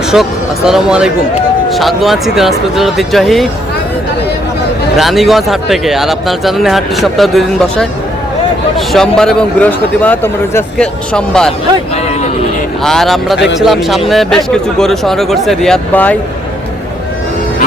দর্শক আসসালামু আলাইকুম, স্বাগত আছি দিনাজপুরের ঐতিহ্যবাহী রানীগঞ্জ হাট থেকে। আর আপনারা জানেন হাটটি সপ্তাহে 2 দিন বসে, সোমবার এবং বৃহস্পতিবার। তোমরা আজকে সোমবার। আর আমরা দেখছিলাম সামনে বেশ কিছু গরু সংগ্রহ করছে রিয়াদ ভাই।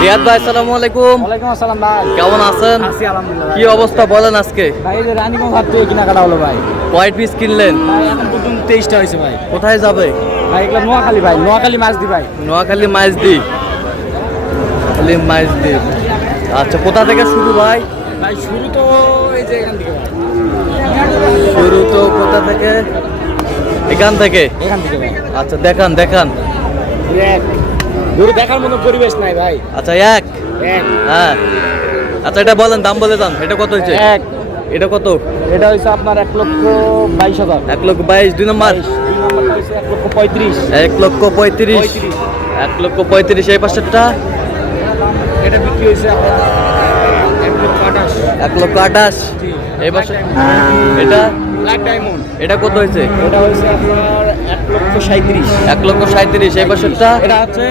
রিয়াদ ভাই আসসালামু আলাইকুম। ওয়ালাইকুম আসসালাম ভাই, কেমন আছেন? আছি আলহামদুলিল্লাহ। কি অবস্থা বলেন আজকে? ভাই এই যে রানীগঞ্জ হাট থেকে কেনাকাটা হলো ভাই। কয় পিস কিনলেন? ভাই এখন পর্যন্ত 23টা হয়েছে ভাই। কোথায় যাবে? ভাই এগুলো নোয়াখালী ভাই, নোয়াখালী মাছ দি ভাই। নোয়াখালী মাইজদি। খালি মাইজদি। আচ্ছা, কোথা থেকে শুরু ভাই? ভাই শুরু তো এই যে এখান থেকে ভাই। শুরু তো কোথা থেকে? এখান থেকে। এখান থেকে ভাই। আচ্ছা, দেখান দেখান। এক গরু দেখার মতো পরিবেশ নাই ভাই। আচ্ছা, এক। এক হ্যাঁ, আচ্ছা এটা বলেন, দাম বলে যান। এটা কত হয়েছে? এক এটা কত? এটা হয়েছে আপনার 1,22,000। 1,22,000। 2 নম্বর? দুই নম্বরটা হয়েছে 1,35,000। 1,35,000। 1,35,000। এই পাশেরটা? এটা বিক্রি হয়েছে আপনার 1,28,000। 1,28,000। এই পাশে এটা? Black diamond. এটা কত হয়েছে? এটা হয়েছে আপনার 1,37,000। 1,37,000। এই পাশেরটা? এটা হচ্ছে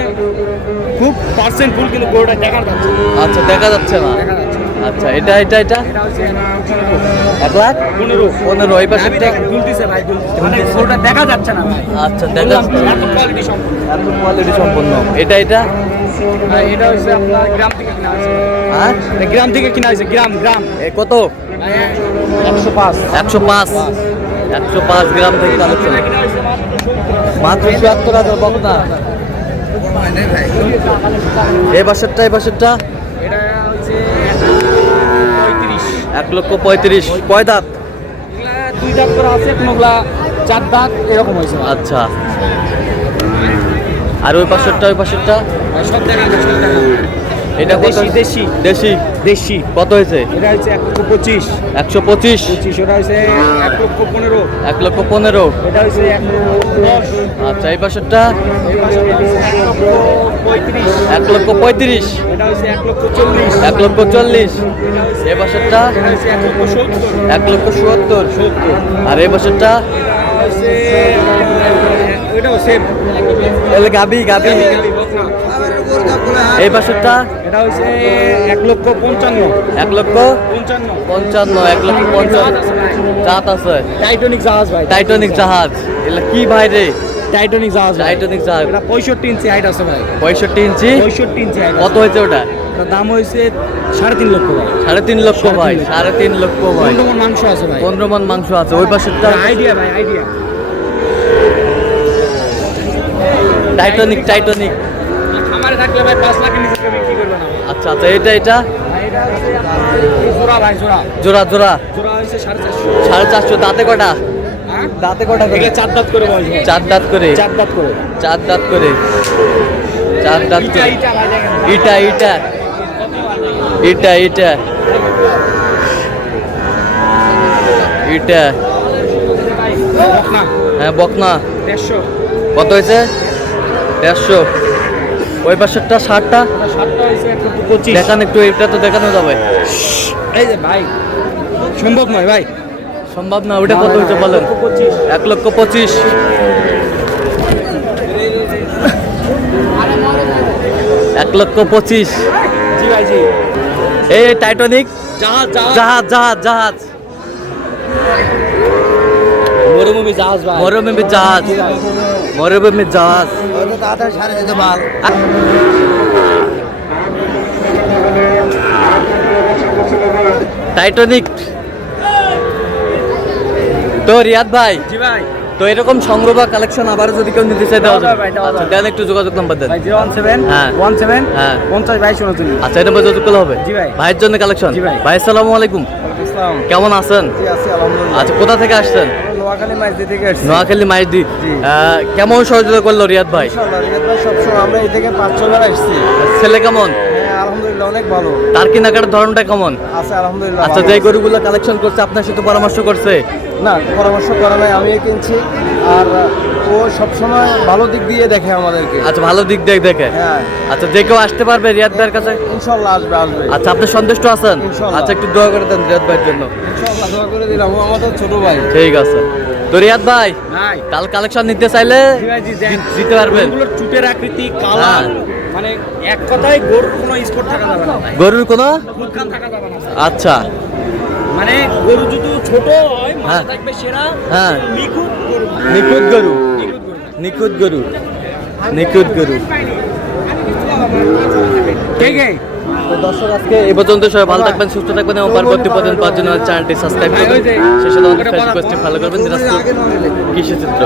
খুব পার্সেন্ট ফুল, কিন্তু গরুটা দেখা যাচ্ছে না। আচ্ছা, দেখা যাচ্ছে না। দেখা যাচ্ছে না। আচ্ছা, এটা এটা এটা? এটা হচ্ছে 1,15,000। 15,000। এই পাশেরটা? দুলতেছে ভাই, দুলতেছে। মানে গরুটা দেখা যাচ্ছে না ভাই। আচ্ছা, দেখা যাচ্ছে না। এত কোয়ালিটি সম্পূর্ণ। এত কোয়ালিটি সম্পন্ন। এটা এটা? ভাই এটা হচ্ছে আপনার গ্রাম থেকে কিনা হয়েছে। হ্যাঁ, এটা গ্রাম থেকে কিনা হয়েছে, গ্রাম। এ কত? 105। 105। 105 গ্রাম থেকে কালেকশন। মাত্র ৭৬,000 বকনা। এই বাসেরটা? এই বাসেরটা? এটা হচ্ছে 1,35,000। 1,35,000। কয় দাঁত? এগুলা 2 দাঁত করে আছে, কোনোগুলা 4 দাঁত এরকম হয়েছে। আচ্ছা, আর ওই পাশেরটা? ওই পাশেরটা? সব দেখা যায়, সব দেখা যায়। এটা কত? দেশি দেশি দেশি। দেশি। কত হয়েছে? এটা হচ্ছে 1,25,000। 125। 25। ওটা হচ্ছে 1,15,000। 1,15,000। এটা হচ্ছে 1,10,000। আচ্ছা, এই পাশেরটা? এই পাশে হচ্ছে 1,35,000। 1,35,000। এটা হচ্ছে 1,40,000। 1,40,000। এই পাশেরটা? এটা হচ্ছে 1,70,000। 1,70,000। আর এই পাশেরটা? এটাও সেম। এলে গাবি গাবি। এই পাশেরটা? এটা হচ্ছে 1,55,000। 1,55,000। 1,55,000। জাহাজ আছে? টাইটানিক জাহাজ ভাই। টাইটানিক জাহাজ। এগুলা কি ভাই রে? টাইটানিক জাহাজ ভাই। টাইটানিক জাহাজ। এটা 65 ইঞ্চি হাইট আছে ভাই। 65 ইঞ্চি? 65 ইঞ্চি হাইট। কত হয়েছে ওটা? এটার দাম হয়েছে 3.5 লক্ষ ভাই। 3.5 লক্ষ ভাই। 3.5 লক্ষ ভাই। 15 মণ মাংস আছে ভাই। 15 মণ মাংস আছে। ওই পাশেরটা? আইডিয়া ভাই, আইডিয়া। টাইটানিক। টাইটানিক। খামারে থাকলে ভাই 5 লাখের নিচে কেউ বিক্রি করবে না। আচ্ছা আচ্ছা, এটা এটা? ভাই এটা হচ্ছে জোড়া ভাই, জোড়া। জোড়া জোড়া? জোড়া হচ্ছে 450। 450। দাঁতে কটা? হ্যাঁ? দাঁতে কটা করে? এগুলো 4 দাঁত করে বয়স ভাই। 4 দাঁত করে? 4 দাঁত করে। 4 দাঁত করে। 4 দাঁত ইটা করে। ইটা ভাই দেখেন। ইটা ইটা? ইটা ইটা? ইটা? না, হ্যাঁ, বকনা। 150। কত হয়েছে? 150। ওই পাশেরটা? 60টা? 7টা হয়েছে 1,25,000। দেখান একটু, এটা তো দেখানো যাবে। এই যে ভাই, সম্ভব নয় ভাই। সম্ভব না। ওটা কত হয়েছে বলেন? 1,25,000। 1,25,000। 1,25,000। জি ভাই, জি। এই টাইটানিক জাহাজ জাহাজ জাহাজ জাহাজ। মরুভূমি জাহাজ ভাই। মরুভূমি জাহাজ। মরুভূমি জাহাজ। তাড়াতাড়ি সারে দিতে পার। টাইটানিক। তো রিয়াদ ভাই, জি ভাই। তো এরকম সংগ্রহ বা কালেকশন আবার যদি কেউ নিতে চাই দেওয়া দেওয়া যাবে ভাই, যাবে? দেওয়া আচ্ছা, যাবে। দেন একটু যোগাযোগ নাম্বার দেন। ভাই 017 হ্যাঁ। 17 হ্যাঁ। 50 22 29। আচ্ছা, এটা যোগাযোগ করলে হবে? জি ভাই। ভাইয়ের জন্য কালেকশন? জি ভাই। ভাই আসসালামু আলাইকুম, ইসলাম। কেমন আছেন? জি আছি আলহামদুলিল্লাহ। আচ্ছা, কোথা থেকে আসছেন? নোয়াখালী মাইজদি থেকে আসছি। নোয়াখালী মাইজদি। জি। কেমন সহযোগিতা করলো রিয়াদ ভাই? ইনশাআল্লাহ রিয়াদ ভাই সবসময় আমরা এই থেকে 5-6 বার আসছি। ছেলে কেমন? হ্যাঁ আলহামদুলিল্লাহ অনেক ভালো তার কেনাকাটার ধরনটা কেমন? আছে আলহামদুলিল্লাহ। আচ্ছা, ভালো যে আছে। গরুগুলো কালেকশন করছে আপনার সাথে পরামর্শ করছে? না, পরামর্শ করা নাই, আমিও কিনছি। আর ও সবসময় ভালো দিক দিয়ে দেখে আমাদেরকে। আচ্ছা, ভালো দিক দেখে। হ্যাঁ আচ্ছা, যে কেউ আসতে পারবে রিয়াদ ভাইয়ের কাছে? ইনশাআল্লাহ আসবে আসবে। আচ্ছা, আপনি সন্তুষ্ট আছেন? ইনশাআল্লাহ। আচ্ছা, একটু দোয়া করে দেন রিয়াদ ভাইয়ের জন্য। ইনশাআল্লাহ দোয়া করে দিলাম, ও আমাদের ছোট ভাই। ঠিক আছে। তো রিয়াদ ভাই ভাই কাল কালেকশন নিতে চাইলে দিতে পারবেন। গরুগুলোর চুটের আকৃতি কালার মানে এক কথায় গরুর কোনো স্পট থাকা যাবে না ভাই। গরুর কোনো খুদখান থাকা যাবে না। আচ্ছা মানে গরু যদি ছোট হয় মাথা হ্যাঁ। থাকবে সেরা, হ্যাঁ। নিখুঁত গরু। নিখুঁত গরু নিখুঁত গরু। নিখুঁত গরু। কে কে? তো দর্শক আজকে এই পর্যন্ত, সবাই ভালো থাকবেন, সুস্থ থাকবেন এবং পরবর্তী পর্যন্ত পাওয়ার জন্য চ্যানেলটি সাবস্ক্রাইব করবেন, সেই সাথে আমাদের ফেসবুক পেজটি ফলো করবেন দিনাজপুর কৃষি চিত্র।